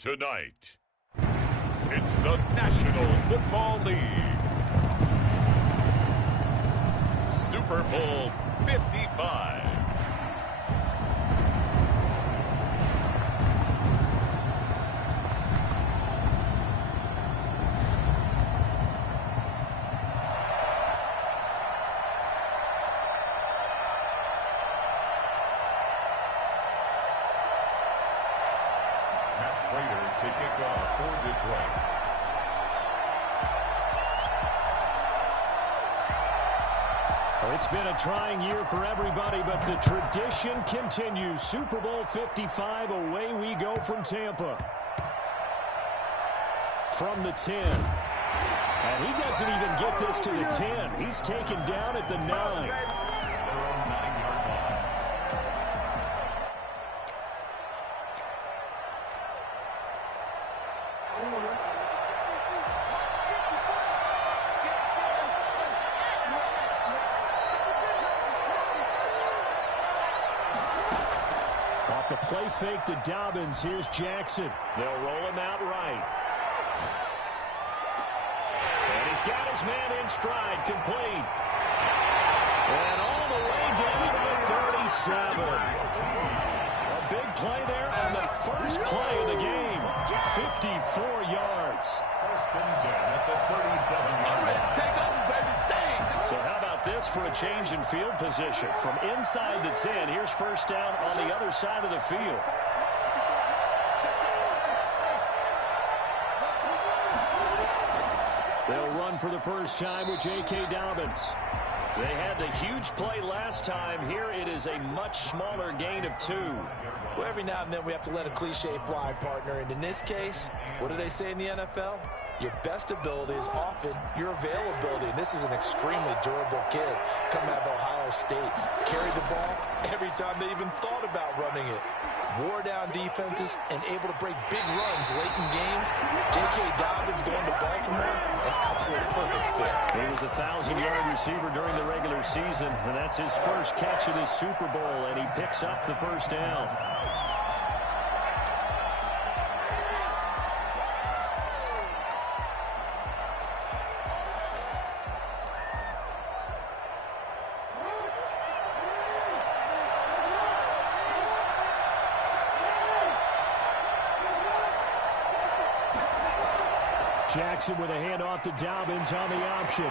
Tonight, it's the National Football League. Super Bowl 55. To kick off for Detroit. Well, it's been a trying year for everybody, but the tradition continues. Super Bowl 55, away we go from Tampa. From the 10. And he doesn't even get this to the 10. He's taken down at the 9. Off the play fake to Dobbins. Here's Jackson. They'll roll him out right. And he's got his man in stride, complete. And all the way down to the 37. A big play there on the first play of the game. 54 yards. First and 10 at the 37-yard line. Take over, baby, stay. So how about this for a change in field position? From inside the 10, here's first down on the other side of the field. They'll run for the first time with J.K. Dobbins. They had the huge play last time. Here it is a much smaller gain of 2. Well, every now and then we have to let a cliche fly, partner. And in this case, what do they say in the NFL? Your best ability is often your availability. And this is an extremely durable kid coming out of Ohio State. Carried the ball every time they even thought about running it. Wore down defenses and able to break big runs late in games. J.K. Dobbins going to Baltimore, an absolute perfect fit. He was a 1,000-yard receiver during the regular season, and that's his first catch of this Super Bowl, and he picks up the first down. Jackson with a handoff to Dobbins on the option.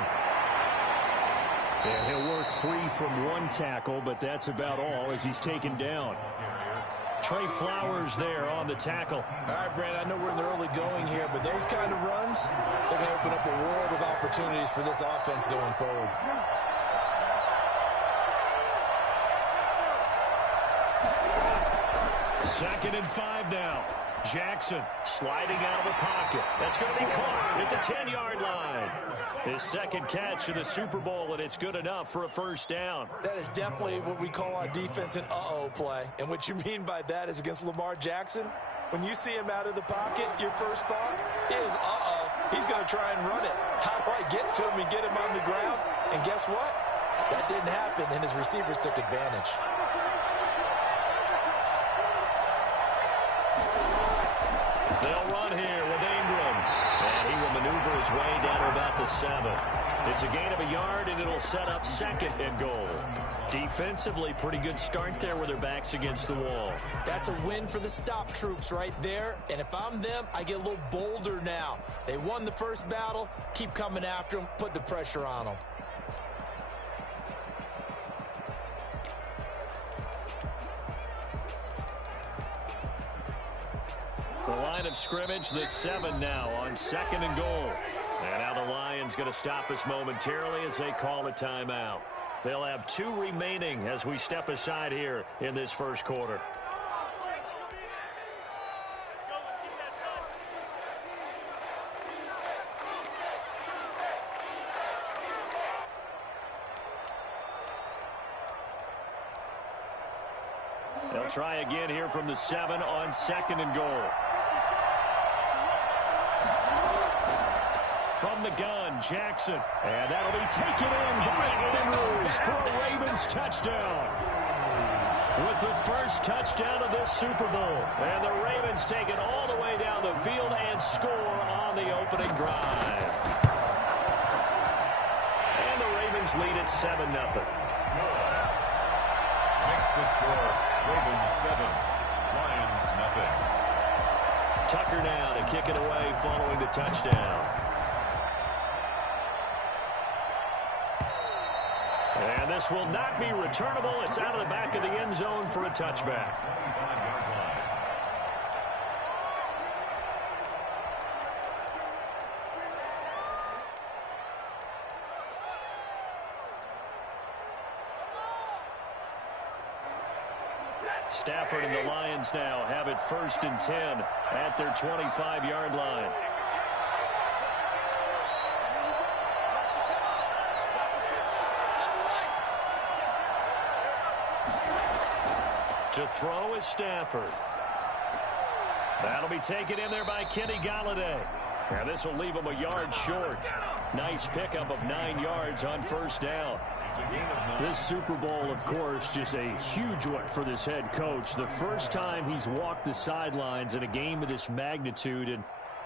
And he'll work free from one tackle, but that's about all as he's taken down. Trey Flowers there on the tackle. All right, Brand, I know we're in the early going here, but those kind of runs, they're going to open up a world of opportunities for this offense going forward. Second and 5 now. Jackson sliding out of the pocket. That's going to be caught at the 10-yard line. His second catch of the Super Bowl, and it's good enough for a first down. That is definitely what we call on defense an uh-oh play. And what you mean by that is against Lamar Jackson, when you see him out of the pocket, your first thought is, uh-oh, he's going to try and run it. How do I get to him and get him on the ground? And guess what? That didn't happen, and his receivers took advantage. They'll run here with Ingram. And he will maneuver his way down to about the 7. It's a gain of a yard, and it'll set up second and goal. Defensively, pretty good start there with their backs against the wall. That's a win for the stop troops right there. And if I'm them, I get a little bolder now. They won the first battle. Keep coming after them. Put the pressure on them. The line of scrimmage, the 7 now on second and goal. And now the Lions going to stop us momentarily as they call a timeout. They'll have 2 remaining as we step aside here in this first quarter. They'll try again here from the 7 on second and goal. From the gun, Jackson. And that'll be taken in by Andrews for a Ravens touchdown. With the first touchdown of this Super Bowl. And the Ravens take it all the way down down the field and score on the opening drive. And the Ravens lead at 7-0. Makes the score Ravens 7, Lions nothing. Tucker now to kick it away following the touchdown. And this will not be returnable. It's out of the back of the end zone for a touchback. Stafford and the Lions now have it 1st and 10 at their 25-yard line. To throw is Stafford. That'll be taken in there by Kenny Galladay. And this will leave him a yard short. Nice pickup of 9 yards on 1st down. This Super Bowl, of course, just a huge one for this head coach. The first time he's walked the sidelines in a game of this magnitude. And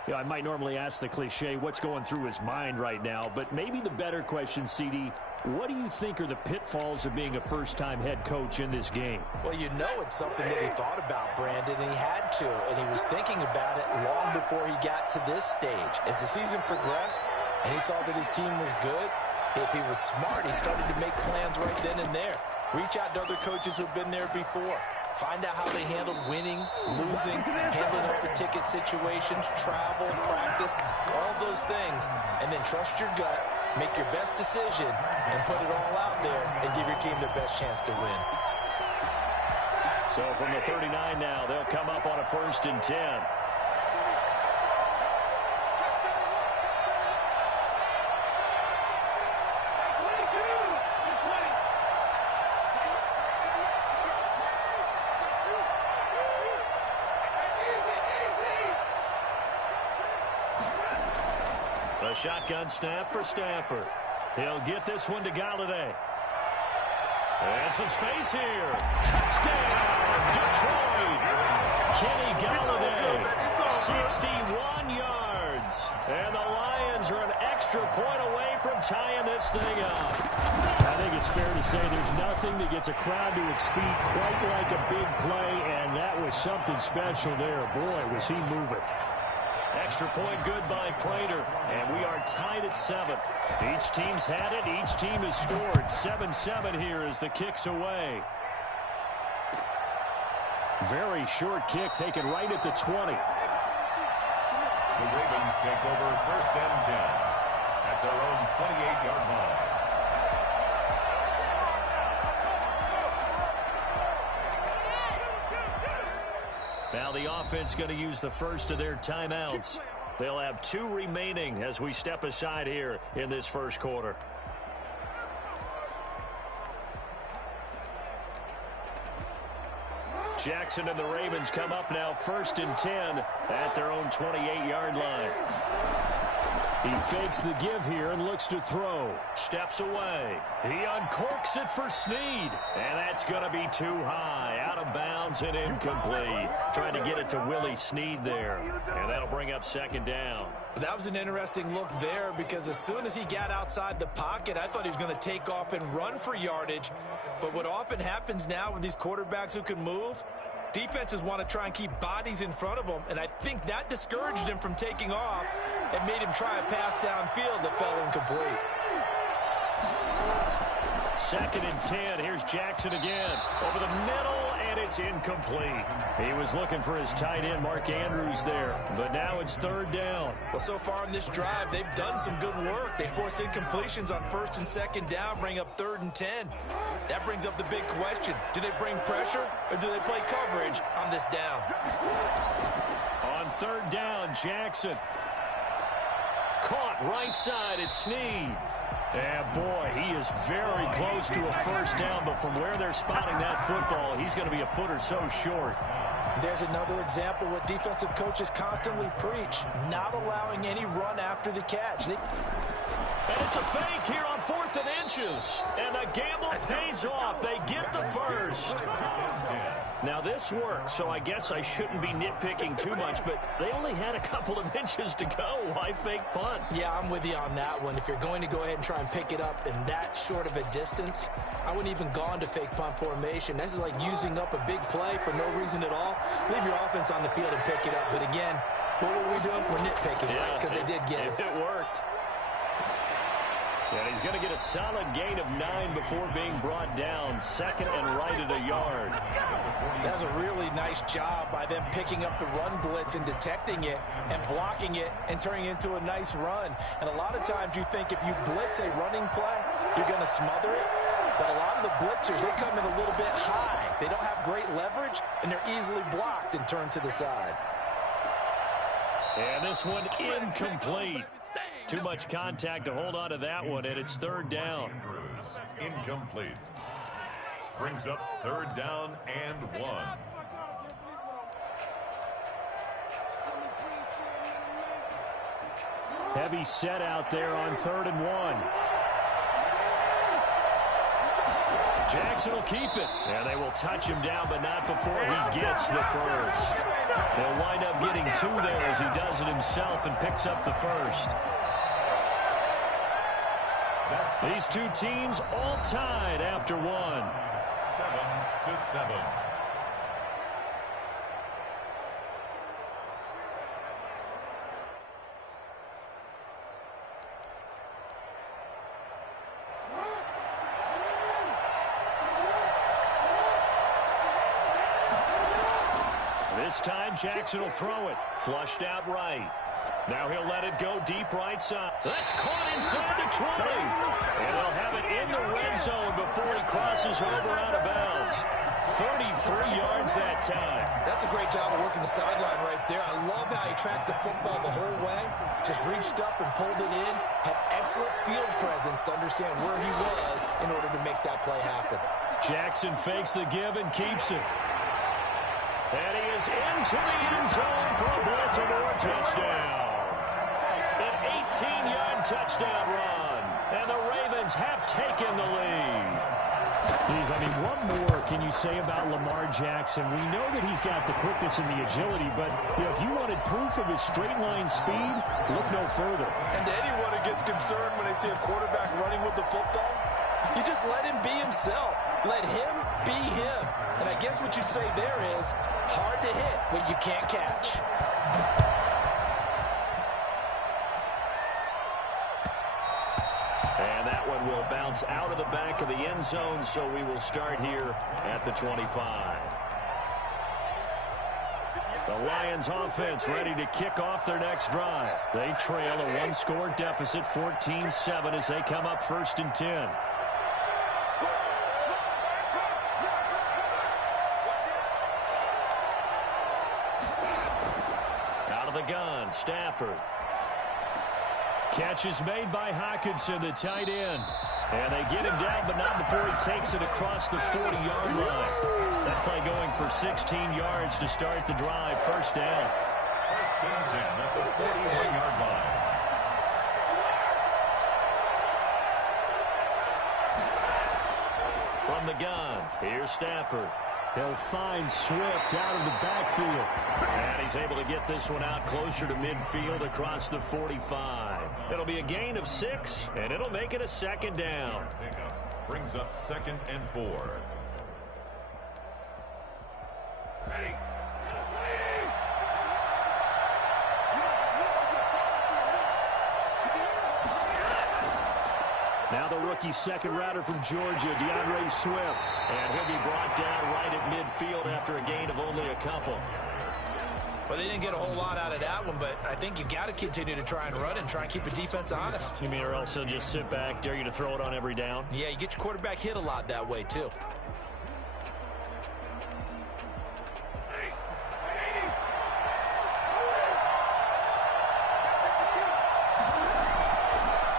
you know, I might normally ask the cliche, what's going through his mind right now? But maybe the better question, CD, what do you think are the pitfalls of being a first-time head coach in this game? Well, you know it's something that he thought about, Brandon, and he had to. And he was thinking about it long before he got to this stage. As the season progressed and he saw that his team was good, if he was smart, he started to make plans right then and there. Reach out to other coaches who've been there before. Find out how they handled winning, losing, handling all the ticket situations, travel, practice, all those things. And then trust your gut, make your best decision, and put it all out there and give your team their best chance to win. So from the 39 now, they'll come up on a 1st and 10. A shotgun snap for Stafford. He'll get this one to Galladay. And some space here. Touchdown, Detroit. Kenny Galladay, 61 yards. And the Lions are an extra point away from tying this thing up. I think it's fair to say there's nothing that gets a crowd to its feet quite like a big play, and that was something special there. Boy, was he moving. Extra point good by Prater, and we are tied at 7. Each team's had it. Each team has scored. 7-7 here as the kick's away. Very short kick taken right at the 20. The Ravens take over 1st and 10 at their own 28-yard line. Now the offense going to use the first of their timeouts. They'll have 2 remaining as we step aside here in this first quarter. Jackson and the Ravens come up now 1st and 10 at their own 28-yard line. He fakes the give here and looks to throw. Steps away. He uncorks it for Snead. And that's going to be too high. Out of bounds and incomplete. Trying to get it to Willie Snead there. And that'll bring up 2nd down. That was an interesting look there because as soon as he got outside the pocket, I thought he was going to take off and run for yardage. But what often happens now with these quarterbacks who can move, defenses want to try and keep bodies in front of them, and I think that discouraged him from taking off and made him try a pass downfield that fell incomplete. 2nd and 10. Here's Jackson again. Over the middle, and it's incomplete. He was looking for his tight end, Mark Andrews, there. But now it's 3rd down. Well, so far in this drive, they've done some good work. They force incompletions on 1st and 2nd down, bring up 3rd and 10. That brings up the big question. Do they bring pressure, or do they play coverage on this down? On 3rd down, Jackson. Caught right side at Snead. And boy, he is very close to a 1st down, but from where they're spotting that football, he's going to be a foot or so short. There's another example what defensive coaches constantly preach, not allowing any run after the catch. And it's a fake here on 4th and inches. And the gamble pays off. They get the first. Now, this worked, so I guess I shouldn't be nitpicking too much, but they only had a couple of inches to go. Why fake punt? Yeah, I'm with you on that one. If you're going to go ahead and try and pick it up in that short of a distance, I wouldn't even gone to fake punt formation. This is like using up a big play for no reason at all. Leave your offense on the field and pick it up. But again, what were we doing? We're nitpicking, right? Because they did get it. It worked. And he's going to get a solid gain of 9 before being brought down. 2nd and right at a yard. That was a really nice job by them picking up the run blitz and detecting it and blocking it and turning it into a nice run. And a lot of times you think if you blitz a running play, you're going to smother it. But a lot of the blitzers, they come in a little bit high. They don't have great leverage, and they're easily blocked and turned to the side. And this one incomplete. Too much contact to hold on to that one, and it's 3rd down. Incomplete. Brings up 3rd down and 1. Heavy set out there on 3rd and 1. Jackson will keep it. And they will touch him down, but not before he gets the first. They'll wind up getting 2 there as he does it himself and picks up the first. These two teams all tied after 1. 7-7. This time Jackson will throw it. Flushed out right. Now he'll let it go deep right side. That's caught inside the 20. And they'll have it in the red zone before he crosses over out of bounds. 33 yards that time. That's a great job of working the sideline right there. I love how he tracked the football the whole way. Just reached up and pulled it in. Had excellent field presence to understand where he was in order to make that play happen. Jackson fakes the give and keeps it. And he is into the end zone for a Baltimore touchdown. An 18-yard touchdown run. And the Ravens have taken the lead. Geez, I mean, what more can you say about Lamar Jackson? We know that he's got the quickness and the agility, but if you wanted proof of his straight-line speed, look no further. And to anyone who gets concerned when they see a quarterback running with the football, you just let him be himself. Let him be him. And I guess what you'd say there is hard to hit what you can't catch. And that one will bounce out of the back of the end zone, so we will start here at the 25. The Lions offense ready to kick off their next drive. They trail a 1-score deficit, 14-7, as they come up 1st and 10. Out of the gun, Stafford. Catch is made by Hockenson, the tight end. And they get him down, but not before he takes it across the 40-yard line. That play going for 16 yards to start the drive. 1st down. 1st and 10 at the 41-yard line. From the gun, here's Stafford. They'll find Swift out of the backfield. And he's able to get this one out closer to midfield across the 45. It'll be a gain of 6, and it'll make it a 2nd down. Pickup brings up 2nd and 4. Ready. Now the rookie second rounder from Georgia, DeAndre Swift. And he'll be brought down right at midfield after a gain of only a couple. Well, they didn't get a whole lot out of that one, but I think you got to continue to try and run and try and keep the defense honest. You mean, or else they'll just sit back, dare you to throw it on every down? Yeah, you get your quarterback hit a lot that way, too.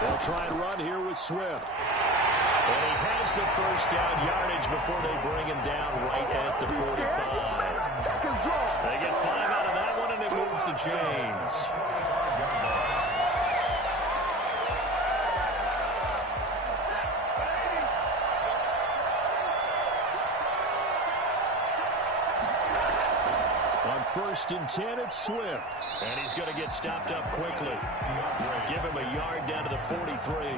They'll try and run here with Swift. And he has the 1st down yardage before they bring him down right at the 45. They get 5 out of that one, and it moves the chains. first and 10. It's Swift. And he's going to get stopped up quickly. Give him a yard down to the 43.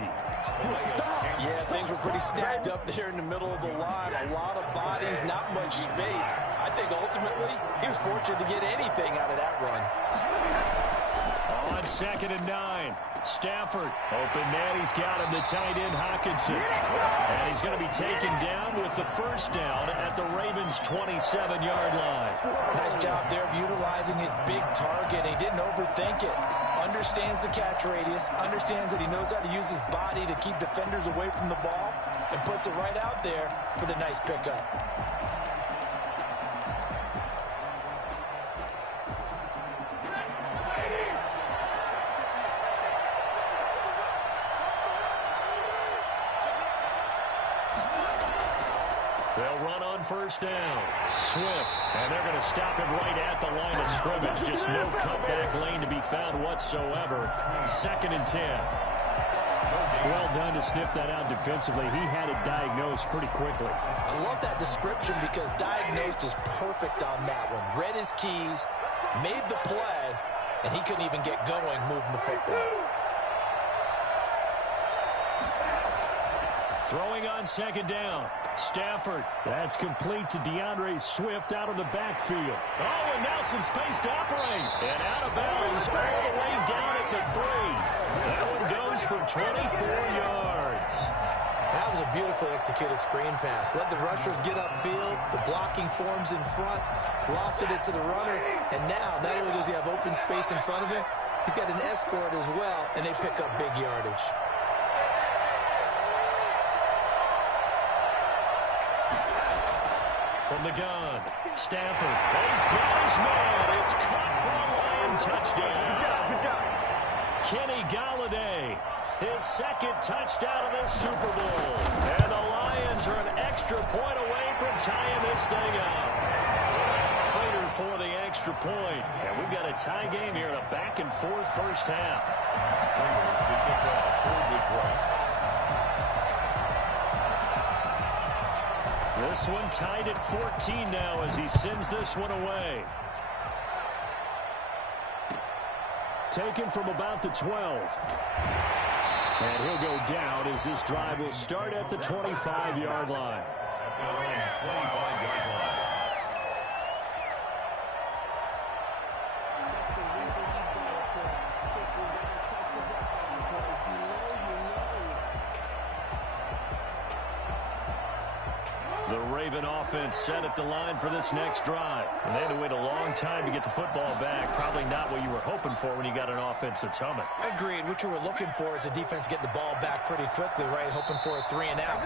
Yeah, things were pretty stacked up there in the middle of the line. A lot of bodies, not much space. I think ultimately he was fortunate to get anything out of that run. On 2nd and 9, Stafford. Open man, he's got him, the tight end, Hockenson. And he's going to be taken down with the first down at the Ravens' 27-yard line. Nice job there of utilizing his big target. He didn't overthink it. Understands the catch radius, understands that he knows how to use his body to keep defenders away from the ball, and puts it right out there for the nice pickup. They'll run on first down. Swift, and they're going to stop him right at the line of scrimmage. Just no cutback lane to be found whatsoever. 2nd and 10. Well done to sniff that out defensively. He had it diagnosed pretty quickly. I love that description because diagnosed is perfect on that one. Read his keys, made the play, and he couldn't even get going moving the football. Throwing on 2nd down. Stafford. That's complete to DeAndre Swift out of the backfield. Oh, and now some space to operate. And out of bounds all the way down at the 3. That one goes for 24 yards. That was a beautifully executed screen pass. Let the rushers get upfield. The blocking forms in front. Lofted it to the runner. And now, not only does he have open space in front of him, he's got an escort as well, and they pick up big yardage. From the gun, Stafford. He's got his man. It's caught for a Lion touchdown. Good job. Kenny Galladay, his 2nd touchdown of this Super Bowl. And the Lions are an extra point away from tying this thing up. Later for the extra point. And we've got a tie game here in a back-and-forth first half. This one tied at 14 now as he sends this one away. Taken from about the 12. And he'll go down as this drive will start at the 25-yard line. The Raven offense set at the line for this next drive. And they had to wait a long time to get the football back. Probably not what you were hoping for when you got an offense that's humming. Agreed. What you were looking for is the defense getting the ball back pretty quickly, right? Hoping for a 3 and out.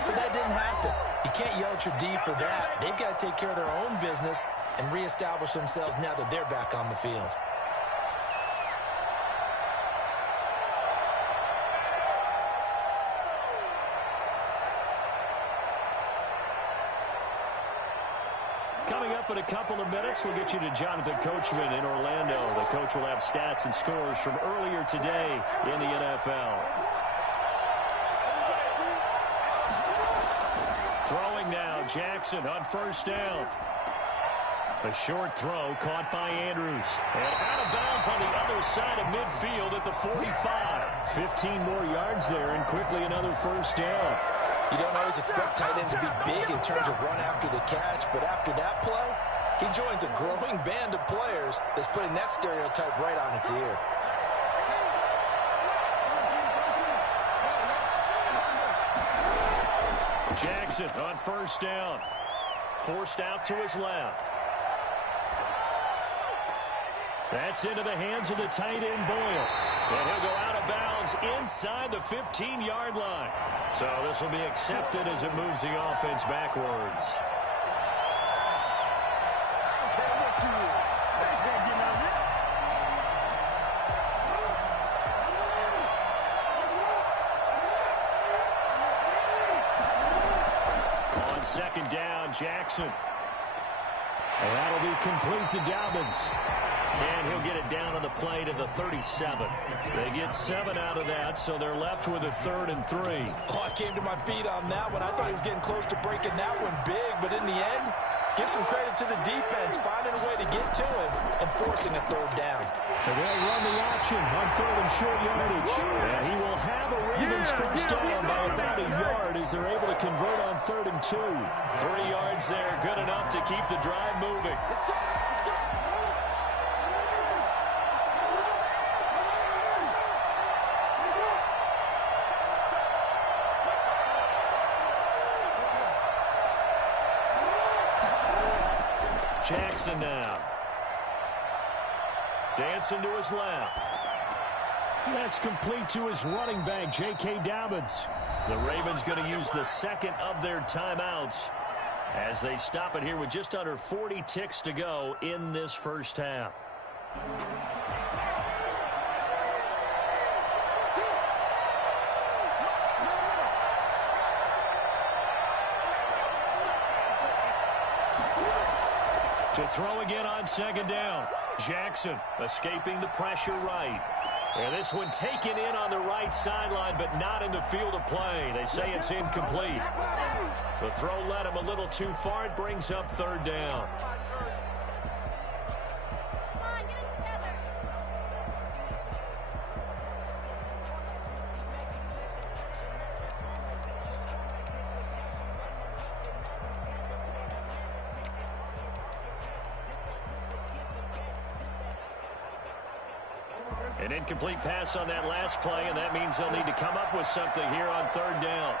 So that didn't happen. You can't yell at your D for that. They've got to take care of their own business and reestablish themselves now that they're back on the field. Coming up in a couple of minutes, we'll get you to Jonathan Coachman in Orlando. The coach will have stats and scores from earlier today in the NFL. Throwing now, Jackson on first down. A short throw caught by Andrews. And out of bounds on the other side of midfield at the 45. 15 more yards there and quickly another first down. You don't always expect tight ends to be big in terms of run after the catch, but after that play, he joins a growing band of players that's putting that stereotype right on its ear. Jackson on first down. Forced out to his left. That's into the hands of the tight end, Boyle. And he'll go out of bounds inside the 15-yard line. So this will be accepted as it moves the offense backwards. On 2nd down, Jackson. And that'll be complete to Dobbins. And he'll get it down on the play to the 37. They get 7 out of that, so they're left with a 3rd and 3. Oh, I came to my feet on that one. I thought he was getting close to breaking that one big, but in the end, Give some credit to the defense, finding a way to get to him and forcing a third down. And they'll run the option on third and short yardage. And he will have a Ravens first down by about a yard as they're able to convert on 3rd and 2. 3 yards there, good enough to keep the drive moving. Jackson now. Dancing to his left. That's complete to his running back, J.K. Dobbins. The Ravens going to use the second of their timeouts as they stop it here with just under 40 ticks to go in this first half. To throw again on 2nd down. Jackson escaping the pressure right. And this one taken in on the right sideline, but not in the field of play. They say it's incomplete. The throw led him a little too far. It brings up 3rd down. An incomplete pass on that last play, and that means they'll need to come up with something here on 3rd down.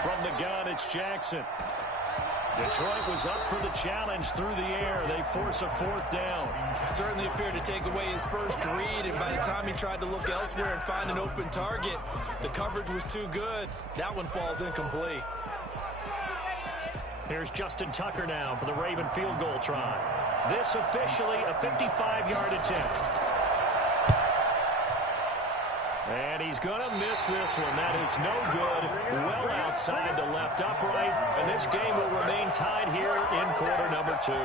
From the gun, it's Jackson. Detroit was up for the challenge through the air. They force a 4th down. Certainly appeared to take away his first read, and by the time he tried to look elsewhere and find an open target, the coverage was too good. That one falls incomplete. Here's Justin Tucker now for the Raven field goal try. This officially a 55-yard attempt. And he's going to miss this one. That is no good. Well outside the left upright. And this game will remain tied here in quarter number 2.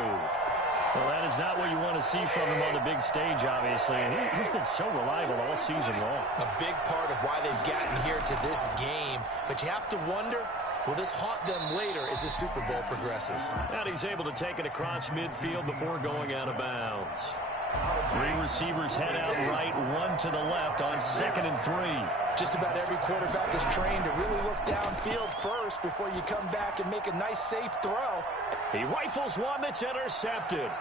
Well, that is not what you want to see from him on the big stage, obviously. And he's been so reliable all season long. A big part of why they've gotten here to this game. But you have to wonder, will this haunt them later as the Super Bowl progresses? And he's able to take it across midfield before going out of bounds. 3 receivers head out right, 1 to the left on 2nd and 3. Just about every quarterback is trained to really look downfield first before you come back and make a nice, safe throw. He rifles one that's intercepted.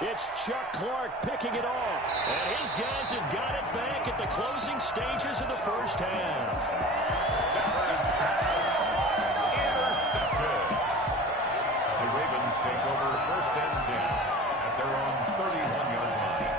It's Chuck Clark picking it off. And his guys have got it back at the closing stages of the first half. The Ravens take over 1st and 10 at their own 31-yard line.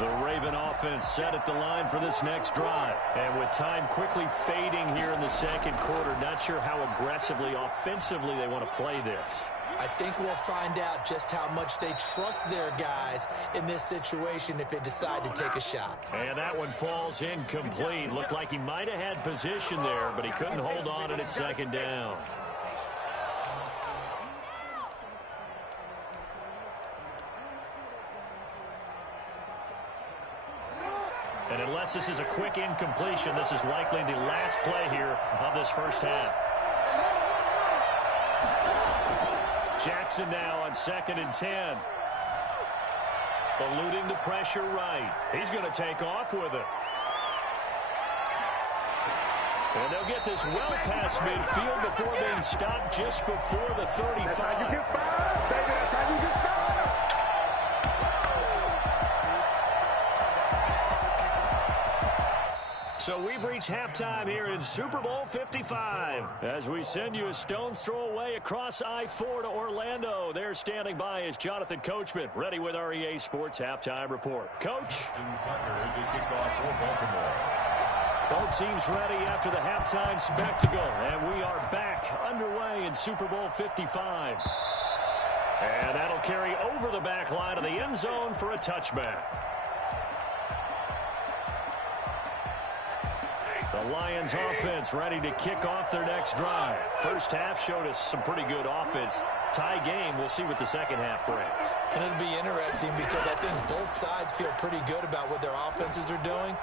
The Raven offense set at the line for this next drive. And with time quickly fading here in the second quarter, not sure how aggressively, offensively they want to play this. I think we'll find out just how much they trust their guys in this situation if they decide to take a shot. And that one falls incomplete. Looked like he might have had position there, but he couldn't hold on at 2nd down. And unless this is a quick incompletion, this is likely the last play here of this first half. Jackson now on 2nd and 10. Eluding the pressure right. He's going to take off with it. And they'll get this well past midfield before being stopped just before the 35. That's how you get fired, baby. That's how you get fired. So we've reached halftime here in Super Bowl 55. As we send you a stone's throw away across I-4 to Orlando. There standing by is Jonathan Coachman, ready with our EA Sports Halftime Report. Coach. Both teams ready after the halftime spectacle. And we are back underway in Super Bowl 55. And that'll carry over the back line of the end zone for a touchback. The Lions offense ready to kick off their next drive. First half showed us some pretty good offense. Tie game. We'll see what the second half brings. And it'll be interesting because I think both sides feel pretty good about what their offenses are doing.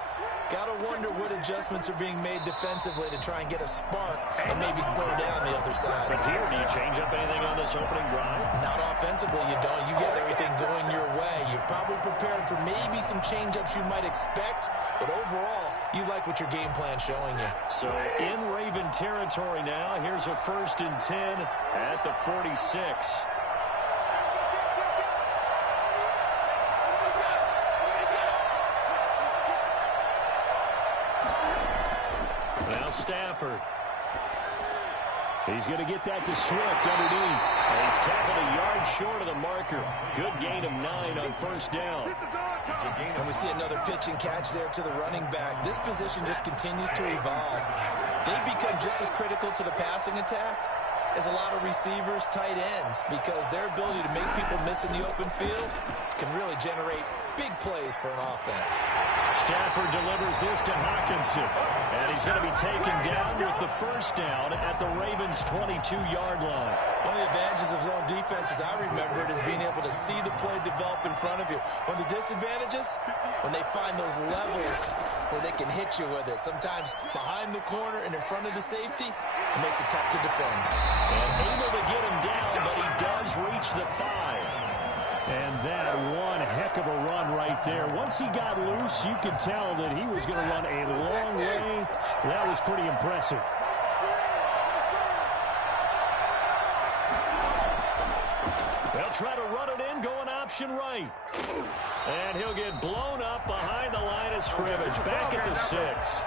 Gotta wonder what adjustments are being made defensively to try and get a spark and maybe slow down the other side. But here, do you change up anything on this opening drive? Not offensively, you don't. You got everything going your way. You've probably prepared for maybe some change-ups you might expect, but overall, you like what your game plan's showing you. So in Raven territory now, here's a 1st and 10 at the 46. Now Stafford. He's going to get that to Swift underneath. And he's tackled a yard short of the marker. Good gain of 9 on 1st down. And we see another pitch and catch there to the running back. This position just continues to evolve. They become just as critical to the passing attack as a lot of receivers, tight ends, because their ability to make people miss in the open field can really generate big plays for an offense. Stafford delivers this to Hawkinson, and he's going to be taken down with the 1st down at the Ravens' 22-yard line. One of the advantages of zone defense, as I remember it, is being able to see the play develop in front of you. One of the disadvantages, when they find those levels where they can hit you with it, sometimes behind the corner and in front of the safety, it makes it tough to defend. And able to get him down, but he does reach the 5. And that one heck of a run right there. Once he got loose, you could tell that he was going to run a long way. That was pretty impressive. They'll try to run it in, going option right. And he'll get blown up behind the line of scrimmage, back at the 6.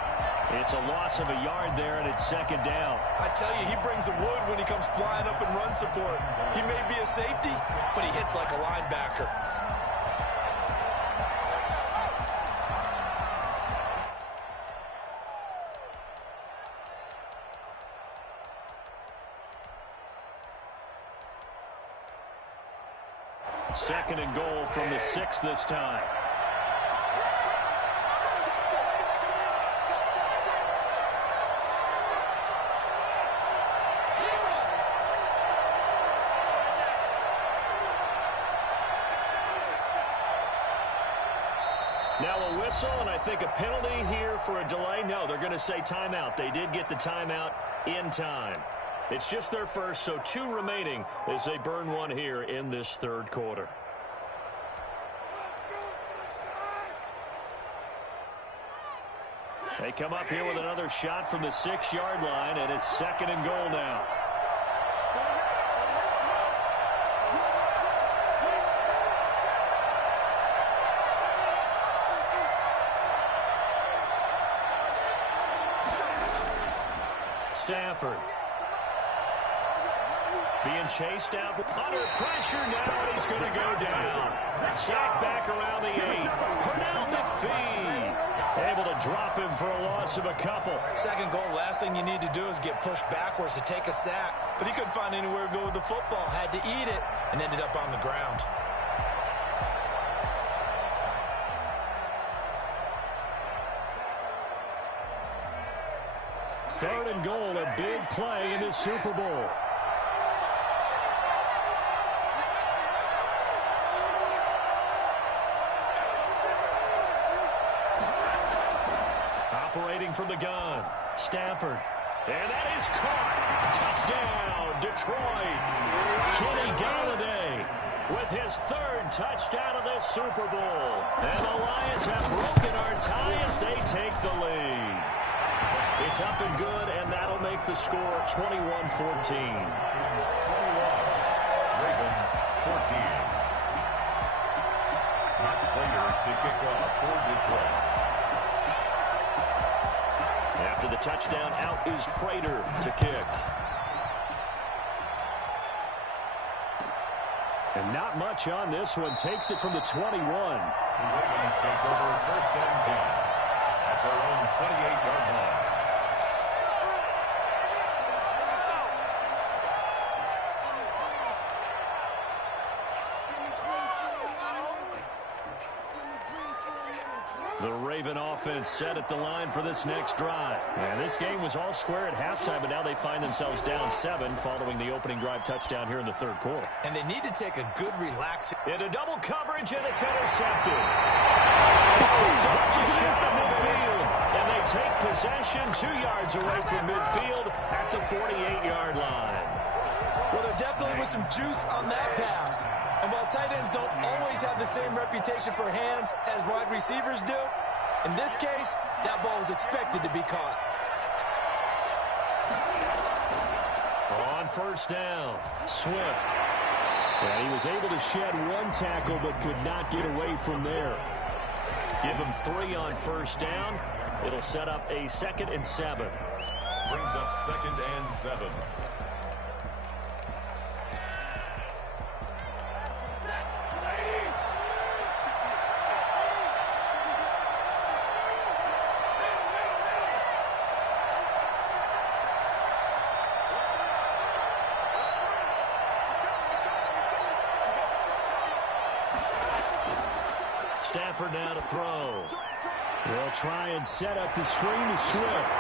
It's a loss of a yard there, and it's 2nd down. I tell you, he brings the wood when he comes flying up in run support. He may be a safety, but he hits like a linebacker. Second and goal from the 6 this time. Now a whistle, and I think a penalty here for a delay. No, they're going to say timeout. They did get the timeout in time. It's just their first, so 2 remaining as they burn one here in this 3rd quarter. They come up here with another shot from the 6-yard line, and it's 2nd and goal now. Stafford being chased out under pressure now, and he's going to go down. Sacked back around the 8. Pernell McPhee able to drop him for a loss of a couple. 2nd goal, last thing you need to do is get pushed backwards to take a sack. But he couldn't find anywhere to go with the football. Had to eat it and ended up on the ground. Third and goal, a big play in the Super Bowl. Operating from the gun, Stafford. And that is caught. Touchdown, Detroit. Kenny Galladay with his 3rd touchdown of this Super Bowl. And the Lions have broken our tie as they take the lead. It's up and good, and that'll make the score 21-14. 21. Ravens 14. Top player to kick off for Detroit. After the touchdown, out is Prater to kick. And not much on this one. Takes it from the 21. The Ravens take over 1st and 10 at their own 28-yard line. The Raven offense set at the line for this next drive. And this game was all square at halftime, but now they find themselves down 7 following the opening drive touchdown here in the 3rd quarter. And they need to take a good relaxing. Into double coverage, and it's intercepted. He's picked up just shot of midfield. they take possession 2 yards away from midfield at the 48-yard line. Well, there definitely was some juice on that pass. And while tight ends don't always have the same reputation for hands as wide receivers do, in this case, that ball was expected to be caught. On first down, Swift. And he was able to shed 1 tackle but could not get away from there. Give him 3 on first down. It'll set up a 2nd and 7. Brings up 2nd and 7. Stafford now to throw. They'll try and set up the screen to Swift.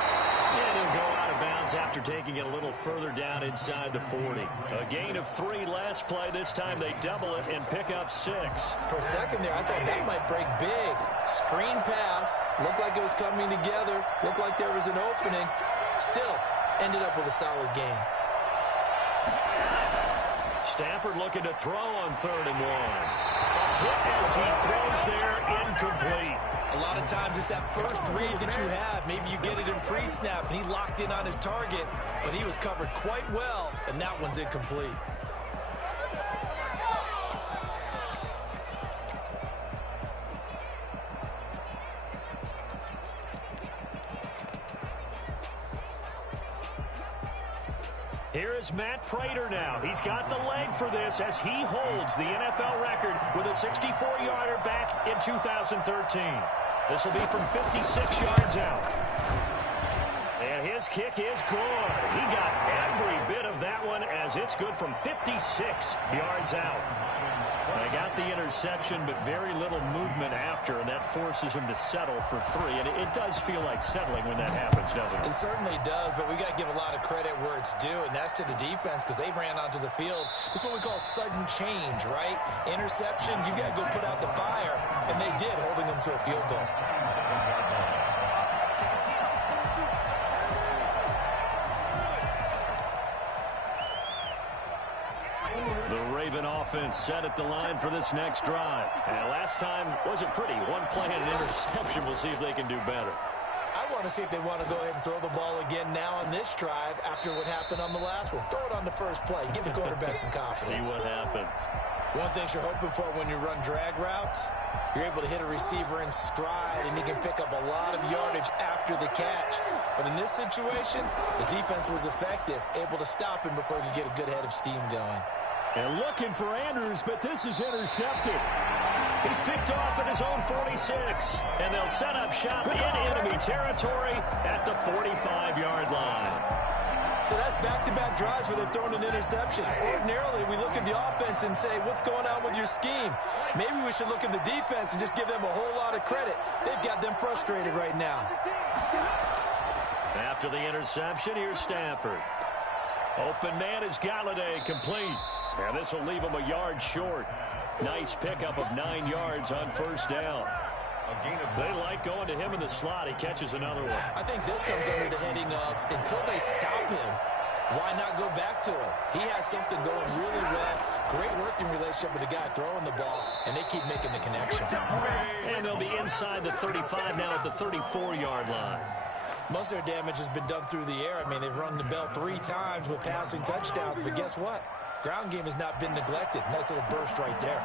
And he'll go out of bounds after taking it a little further down inside the 40. A gain of 3 last play. This time they double it and pick up 6. For a second there, I thought that might break big. Screen pass. Looked like it was coming together. Looked like there was an opening. Still, ended up with a solid gain. Stafford looking to throw on 3rd and 1. A hit as he throws there, incomplete. A lot of times it's that first read that you have. Maybe you get it in pre-snap, and he locked in on his target, but he was covered quite well, and that one's incomplete. Here is Matt Prater now. He's got the leg for this as he holds the NFL record with a 64-yarder back in 2013. This will be from 56 yards out. And his kick is good. He got every bit of that one as it's good from 56 yards out. They got the interception, but very little movement after, and that forces him to settle for 3. And it does feel like settling when that happens, doesn't it? It certainly does, but we got to give a lot of credit where it's due, and that's to the defense because they ran onto the field. This is what we call sudden change, right? Interception, you got to go put out the fire, and they did, holding them to a field goal. The Raven offense set at the line for this next drive. And last time wasn't pretty. 1 play and an interception. We'll see if they can do better. I want to see if they want to go ahead and throw the ball again now on this drive after what happened on the last one. Throw it on the first play. Give the quarterback some confidence. See what happens. One thing you're hoping for when you run drag routes, you're able to hit a receiver in stride, and he can pick up a lot of yardage after the catch. But in this situation, the defense was effective, able to stop him before he could get a good head of steam going. And looking for Andrews, but this is intercepted. He's picked off at his own 46. And they'll set up shop in enemy territory at the 45-yard line. So that's back-to-back drives where they've thrown an interception. Ordinarily, we look at the offense and say, what's going on with your scheme? Maybe we should look at the defense and just give them a whole lot of credit. They've got them frustrated right now. After the interception, here's Stafford. Open man is Galladay, complete. And this will leave him a yard short. Nice pickup of 9 yards on first down. They like going to him in the slot. He catches another one. I think this comes under the heading of until they stop him, why not go back to him? He has something going really well. Great working relationship with the guy throwing the ball, and they keep making the connection. And they'll be inside the 35 now at the 34-yard line. Most of their damage has been done through the air. I mean, they've rung the bell 3 times with passing touchdowns, but guess what? Ground game has not been neglected. Nice little burst right there.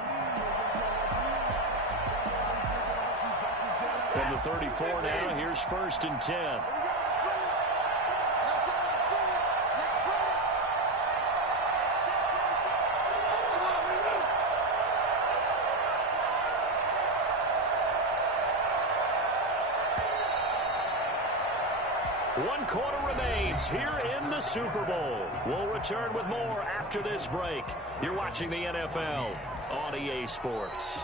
From the 34 now, here's 1st and 10. One quarter remains here in the Super Bowl. We'll return with more after this break. You're watching the NFL on EA Sports.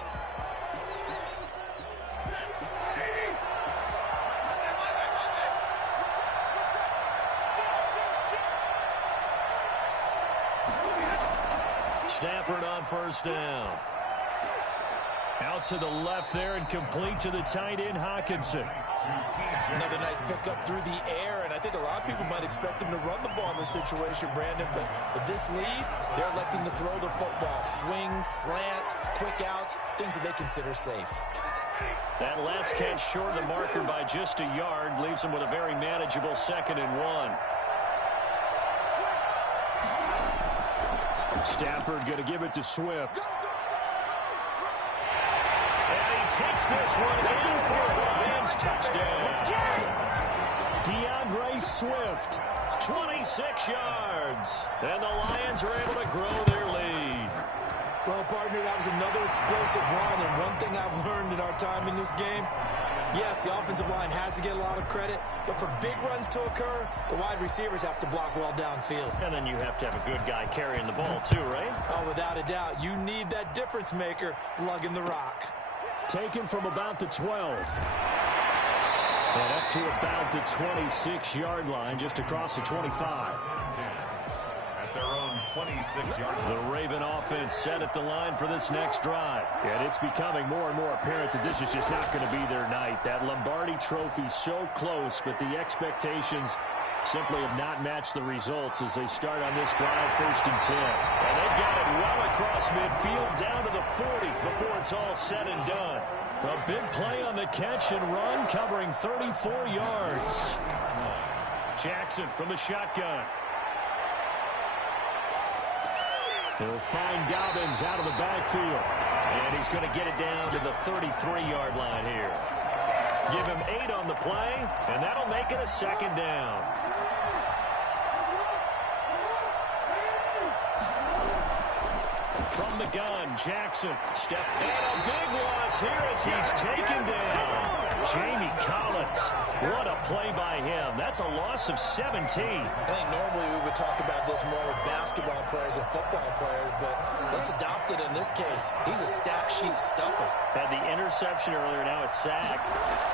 Stafford on first down. Out to the left there and complete to the tight end, Hawkinson. Another nice pickup through the air, and I think a lot of people might expect him to run the ball in this situation, Brandon, but with this lead, they're electing to throw the football. Swings, slants, quick outs, things that they consider safe. That last catch short of the marker by just a yard leaves him with a very manageable 2nd and 1. Stafford going to give it to Swift. And he takes this one in for a Lions touchdown. DeAndre Swift, 26 yards. And the Lions are able to grow their lead. Well, partner, that was another explosive run, and one thing I've learned in our time in this game, yes, the offensive line has to get a lot of credit, but for big runs to occur, the wide receivers have to block well downfield. And then you have to have a good guy carrying the ball too, right? Oh, without a doubt. You need that difference maker lugging the rock. Taken from about the 12. And up to about the 26-yard line, just across the 25. At their own 26-yard line. The Raven offense set at the line for this next drive. And it's becoming more and more apparent that this is just not going to be their night. That Lombardi trophy so close, but the expectations simply have not matched the results as they start on this drive, 1st and 10. And they've got it well across midfield down to the 40 before it's all said and done. A big play on the catch and run, covering 34 yards. Jackson from the shotgun. He'll find Dobbins out of the backfield. And he's going to get it down to the 33-yard line here. Give him 8 on the play, and that'll make it a 2nd down. From the gun, Jackson step and a big loss here as he's taken down. Jamie Collins, what a play by him. That's a loss of 17. I think normally we would talk about this more with basketball players and football players, but let's adopt it in this case. He's a stack sheet stuffer. Had the interception earlier, now a sack.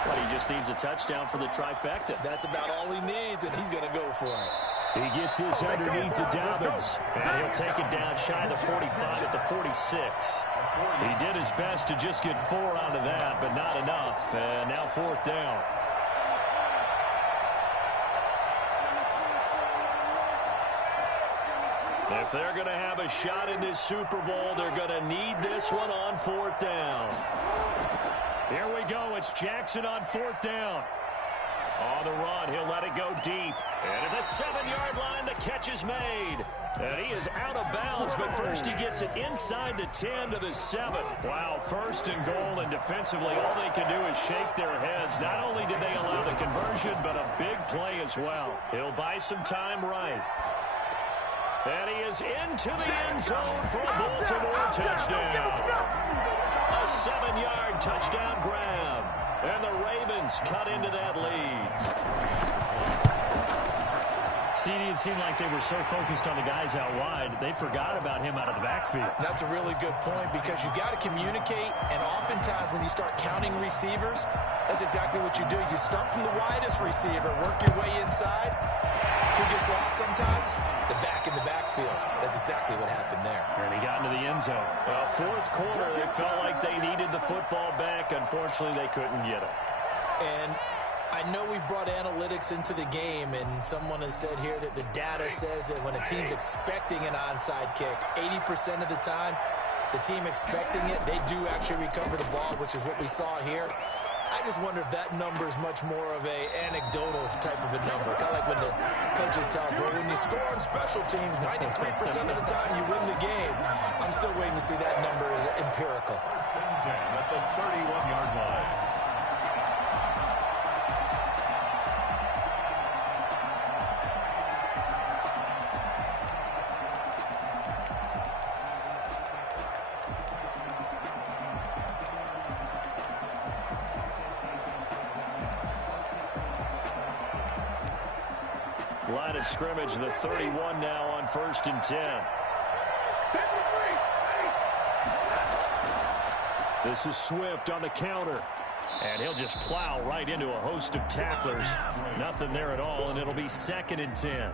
But he just needs a touchdown for the trifecta. That's about all he needs, and he's going to go for it. He gets this underneath to Dobbins, and he'll take it down shy of the 45 at the 46. He did his best to just get 4 out of that, but not enough. And now 4th down. If they're going to have a shot in this Super Bowl, they're going to need this one on 4th down. Here we go. It's Jackson on 4th down. On the run, he'll let it go deep. And at the 7-yard line, the catch is made. And he is out of bounds, but first he gets it inside the 10 to the 7. Wow, 1st and goal, and defensively all they can do is shake their heads. Not only did they allow the conversion, but a big play as well. He'll buy some time right. And he is into the end zone for a Baltimore touchdown. A 7-yard touchdown grab. And the Ravens cut into that lead. CD, it seemed like they were so focused on the guys out wide, they forgot about him out of the backfield. That's a really good point because you've got to communicate, and oftentimes when you start counting receivers, that's exactly what you do. You start from the widest receiver, work your way inside. Who gets lost sometimes? The back in the backfield. That's exactly what happened there. And he got into the end zone. Well, 4th quarter, they felt like they needed the football back. Unfortunately, they couldn't get it. And I know we brought analytics into the game, and someone has said here that the data says that when a team's expecting an onside kick, 80% of the time, the team expecting it, they do actually recover the ball, which is what we saw here. I just wonder if that number is much more of a anecdotal type of a number. Kind of like when the coaches tell us, well, when you score on special teams, 93% of the time you win the game. I'm still waiting to see that number is empirical. At the 31-yard line. Line of scrimmage, the 31 now on 1st and 10. This is Swift on the counter. And he'll just plow right into a host of tacklers. Nothing there at all, and it'll be 2nd and 10.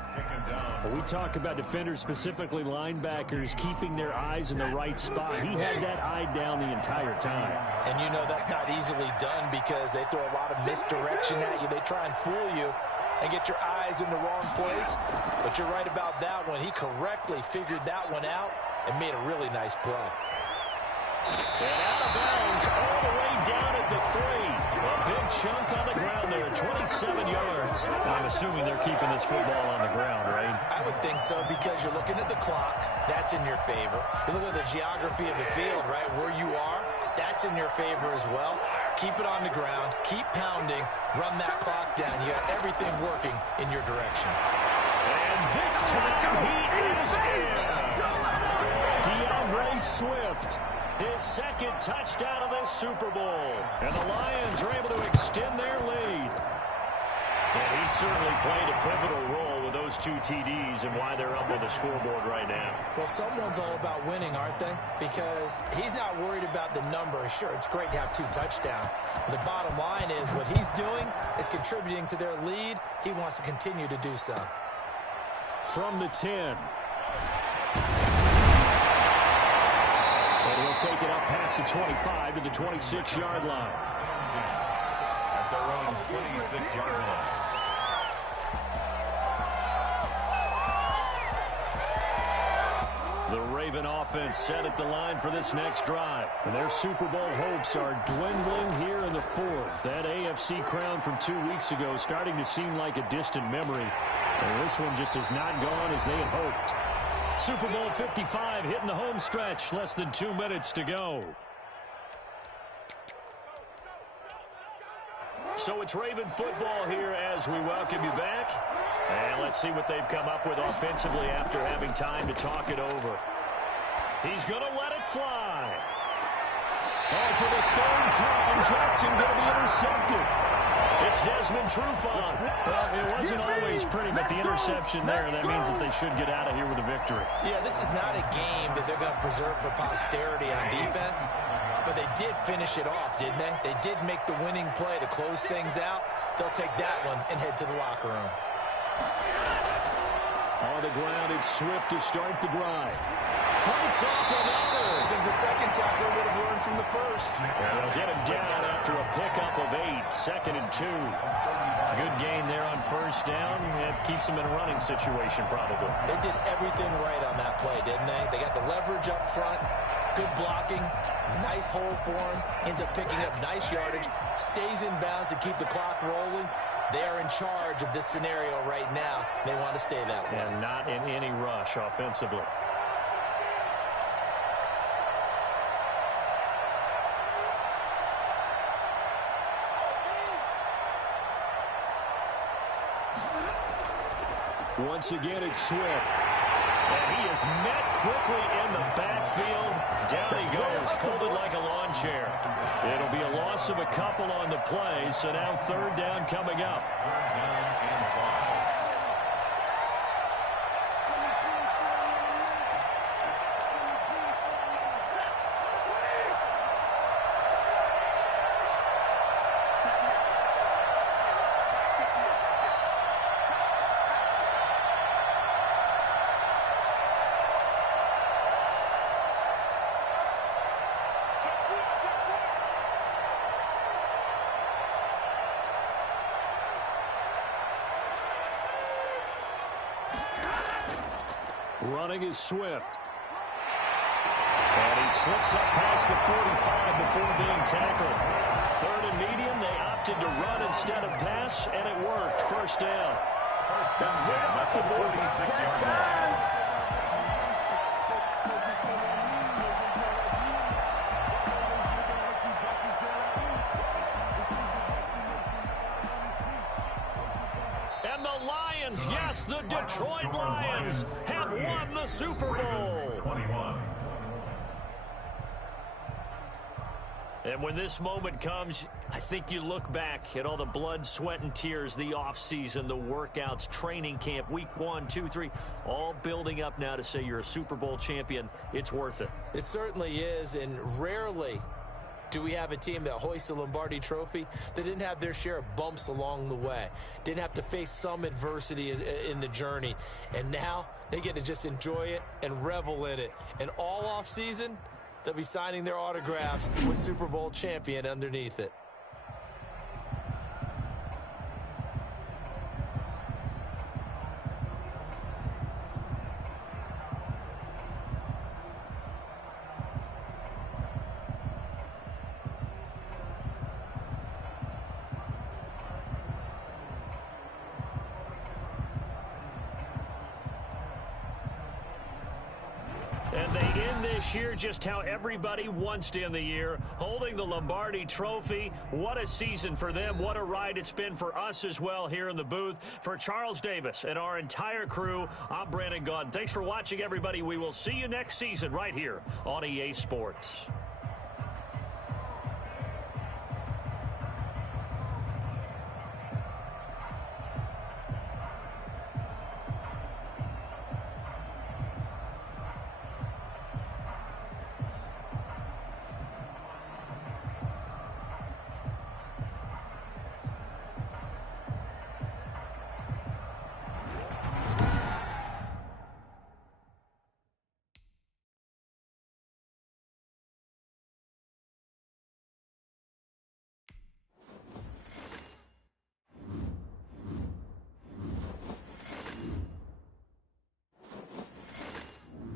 We talk about defenders, specifically linebackers, keeping their eyes in the right spot. He had that eye down the entire time. And you know that's not easily done because they throw a lot of misdirection at you. They try and fool you and get your eyes in the wrong place. But you're right about that one. He correctly figured that one out and made a really nice play. And out of bounds all the way down at the 3. A big chunk on the ground there, 27 yards. I'm assuming they're keeping this football on the ground, right? I would think so because you're looking at the clock. That's in your favor. You look at the geography of the field, right, where you are. That's in your favor as well. Keep it on the ground. Keep pounding. Run that clock down. You got everything working in your direction. And this time he is in. DeAndre Swift. His 2nd touchdown of this Super Bowl. And the Lions are able to extend their lead. And he certainly played a pivotal role with those 2 TDs and why they're up on the scoreboard right now. Well, someone's all about winning, aren't they? Because he's not worried about the number. Sure, it's great to have 2 touchdowns. But the bottom line is what he's doing is contributing to their lead. He wants to continue to do so. From the 10. And he'll take it up past the 25 to the 26-yard line. At their own 26-yard line. The Raven offense set at the line for this next drive. And their Super Bowl hopes are dwindling here in the 4th. That AFC crown from 2 weeks ago starting to seem like a distant memory. And this one just has not gone as they had hoped. Super Bowl 55 hitting the home stretch. Less than 2 minutes to go. So it's Raven football here as we welcome you back. And let's see what they've come up with offensively after having time to talk it over. He's going to let it fly. Oh, for the 3rd time, Jackson going to be intercepted. It's Desmond Trufant. Well, it wasn't always pretty, but the interception there, that means that they should get out of here with a victory. Yeah, this is not a game that they're going to preserve for posterity on defense, but they did finish it off, didn't they? They did make the winning play to close things out. They'll take that one and head to the locker room. On the ground, it's Swift to start the drive. Fights off another. I think the 2nd tackler would have learned from the 1st. And they'll get him down after a pickup of 8. 2nd and 2. Good gain there on 1st down. It keeps them in a running situation, probably. They did everything right on that play, didn't they? They got the leverage up front. Good blocking. Nice hole for him. Ends up picking up nice yardage. Stays in bounds to keep the clock rolling. They are in charge of this scenario right now. They want to stay that way. And not in any rush offensively. Once again, it's Swift. And he is met quickly in the backfield. Down he goes, folded like a lawn chair. It'll be a loss of a couple on the play, so now 3rd down coming up. Running is Swift. And he slips up past the 45 before being tackled. 3rd and medium, they opted to run instead of pass, and it worked. 1st down. 1st and 10 at the 46-yard line. Yes, the Detroit Lions have won the Super Bowl. 21. And when this moment comes, I think you look back at all the blood, sweat, and tears, the offseason, the workouts, training camp, week 1, 2, 3, all building up now to say you're a Super Bowl champion. It's worth it. It certainly is, and rarely Do we have a team that hoists the Lombardi Trophy that didn't have their share of bumps along the way, didn't have to face some adversity in the journey, and now they get to just enjoy it and revel in it? And all off season, they'll be signing their autographs with Super Bowl champion underneath it. And they end this year just how everybody wants to end the year, holding the Lombardi Trophy. What a season for them. What a ride it's been for us as well here in the booth. For Charles Davis and our entire crew, I'm Brandon Gaudin. Thanks for watching, everybody. We will see you next season right here on EA Sports.